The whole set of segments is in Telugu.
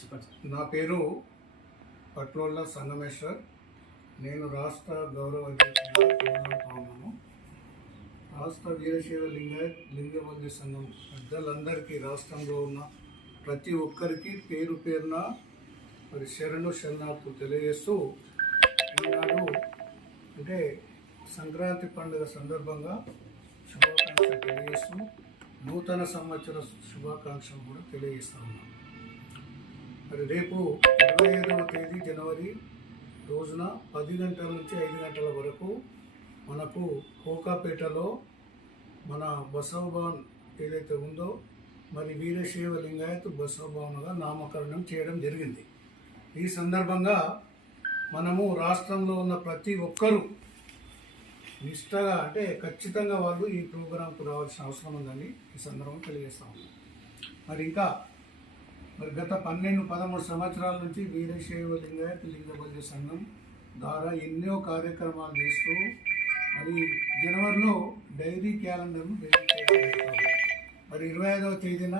చెప్పండి. నా పేరు పట్లోళ్ళ సంగమేశ్వర్. నేను రాష్ట్ర గౌరవ అధ్యక్షుడిగా ఉన్నాను రాష్ట్ర వీరశైవ లింగ లింగబంధు సంఘం పెద్దలందరికీ రాష్ట్రంలో ఉన్న ప్రతి ఒక్కరికి పేరు పేరున మరి శరణు శరణార్థులు తెలియజేస్తూ ఈనాడు అంటే సంక్రాంతి పండుగ సందర్భంగా శుభాకాంక్షలు తెలియజేస్తూ నూతన సంవత్సర శుభాకాంక్షలు కూడా తెలియజేస్తా ఉన్నాను. మరి రేపు ఇరవై ఐదవ తేదీ జనవరి రోజున పది గంటల నుంచి ఐదు గంటల వరకు మనకు కోకాపేటలో మన బసవభవన్ ఏదైతే ఉందో మరి వీరశైవ లింగాయత్ బసవభవన్గా నామకరణం చేయడం జరిగింది. ఈ సందర్భంగా మనము రాష్ట్రంలో ఉన్న ప్రతి ఒక్కరూ నిష్టగా అంటే ఖచ్చితంగా వాళ్ళు ఈ ప్రోగ్రాంకు రావాల్సిన అవసరం ఉందని ఈ సందర్భంగా తెలియజేస్తా ఉన్నాం. మరి ఇంకా మరి గత పన్నెండు పదమూడు సంవత్సరాల నుంచి వీరశైవ లింగాయత్ లింగబల్య సంఘం ద్వారా ఎన్నో కార్యక్రమాలు చేస్తూ మరి జనవరిలో డైరీ క్యాలెండర్ను మరి ఇరవై ఐదవ తేదీన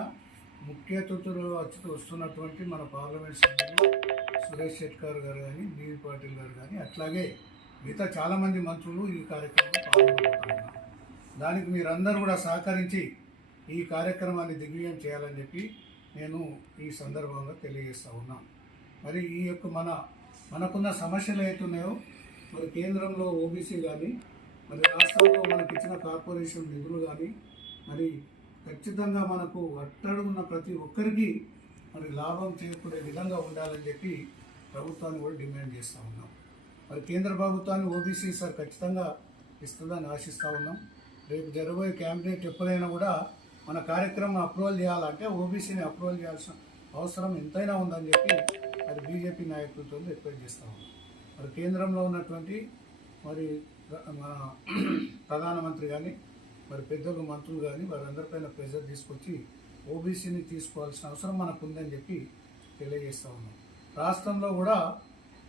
ముఖ్య అతిథులు వచ్చి వస్తున్నటువంటి మన పార్లమెంట్ సభ్యులు సురేష్ శెట్కర్ గారు కానీ బీవీ పాటిల్ గారు కానీ అట్లాగే మిగతా చాలామంది మంత్రులు ఈ కార్యక్రమంలో పాల్గొంటున్నారు. దానికి మీరందరూ కూడా సహకరించి ఈ కార్యక్రమాన్ని దిగ్విజయం చేయాలని చెప్పి నేను ఈ సందర్భంగా తెలియజేస్తా ఉన్నాను మరి ఈ యొక్క మన మనకున్న సమస్యలు ఏతున్నాయో మరి కేంద్రంలో ఓబీసీ కానీ మరి రాష్ట్రంలో మనకి ఇచ్చిన కార్పొరేషన్ నిధులు కానీ మరి ఖచ్చితంగా మనకు అట్టడుగున్న ప్రతి ఒక్కరికి మరి లాభం చేకూడే విధంగా ఉండాలని చెప్పి ప్రభుత్వాన్ని కూడా డిమాండ్ చేస్తూ ఉన్నాం. మరి కేంద్ర ప్రభుత్వాన్ని ఓబీసీ సార్ ఖచ్చితంగా ఇస్తుందని ఆశిస్తూ ఉన్నాం. రేపు జరగబోయే క్యాండిడేట్ ఎప్పుడైనా కూడా మన కార్యక్రమం అప్రూవల్ చేయాలంటే ఓబీసీని అప్రూవల్ చేయాల్సిన అవసరం ఎంతైనా ఉందని చెప్పి మరి బీజేపీ నాయకులతో రిక్వెస్ట్ చేస్తా ఉన్నాం. మరి కేంద్రంలో ఉన్నటువంటి మరి ప్ర- మన ప్రధానమంత్రి కానీ మరి పెద్దలు మంత్రులు కానీ వారందరిపైన ప్రెజర్ తీసుకొచ్చి ఓబీసీని తీసుకోవాల్సిన అవసరం మనకు ఉందని చెప్పి తెలియజేస్తూ ఉన్నాం. రాష్ట్రంలో కూడా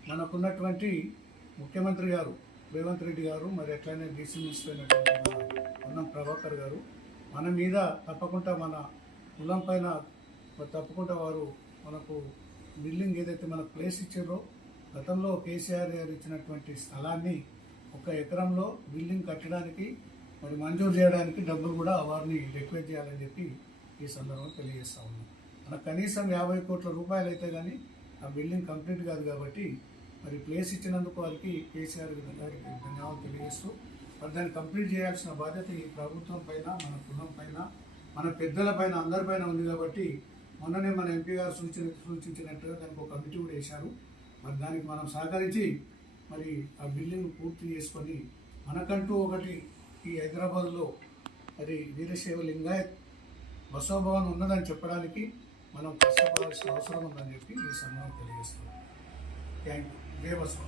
మనకున్నటువంటి ముఖ్యమంత్రి గారు రేవంత్ రెడ్డి గారు మరి ఎట్లనే డీసీ మినిస్టర్ అయినటువంటి ఉన్న పొన్నం ప్రభాకర్ గారు మన మీద తప్పకుండా మన కులం పైన తప్పకుండా వారు మనకు బిల్డింగ్ ఏదైతే మనకు ప్లేస్ ఇచ్చారో గతంలో కేసీఆర్ గారు ఇచ్చినటువంటి స్థలాన్ని ఒక ఎకరంలో బిల్డింగ్ కట్టడానికి మరి మంజూరు చేయడానికి డబ్బులు కూడా వారిని రిక్వెస్ట్ చేయాలని చెప్పి ఈ సందర్భంగా తెలియజేస్తా ఉన్నాం. మనకు కనీసం యాభై కోట్ల రూపాయలు అయితే కానీ ఆ బిల్డింగ్ కంప్లీట్ కాదు కాబట్టి మరి ప్లేస్ ఇచ్చినందుకు వారికి కేసీఆర్ గారికి ధన్యవాదాలు తెలియజేస్తూ మరి దాన్ని కంప్లీట్ చేయాల్సిన బాధ్యత ఈ ప్రభుత్వం పైన మన కులం పైన మన పెద్దల పైన అందరిపైన ఉంది కాబట్టి మొన్ననే మన ఎంపీ గారు సూచన సూచించినట్టుగా దానికి ఒక కమిటీ కూడా వేశారు. మరి దానికి మనం సహకరించి మరి ఆ బిల్డింగ్ పూర్తి చేసుకొని మనకంటూ ఒకటి ఈ హైదరాబాద్లో మరి వీరశైవ లింగాయత్ బసవ భవన్ ఉన్నదని చెప్పడానికి మనం కష్టపడాల్సిన అవసరం ఉందని చెప్పి ఈ సమయం తెలియజేస్తున్నాం. Thank you. జయ బసవ.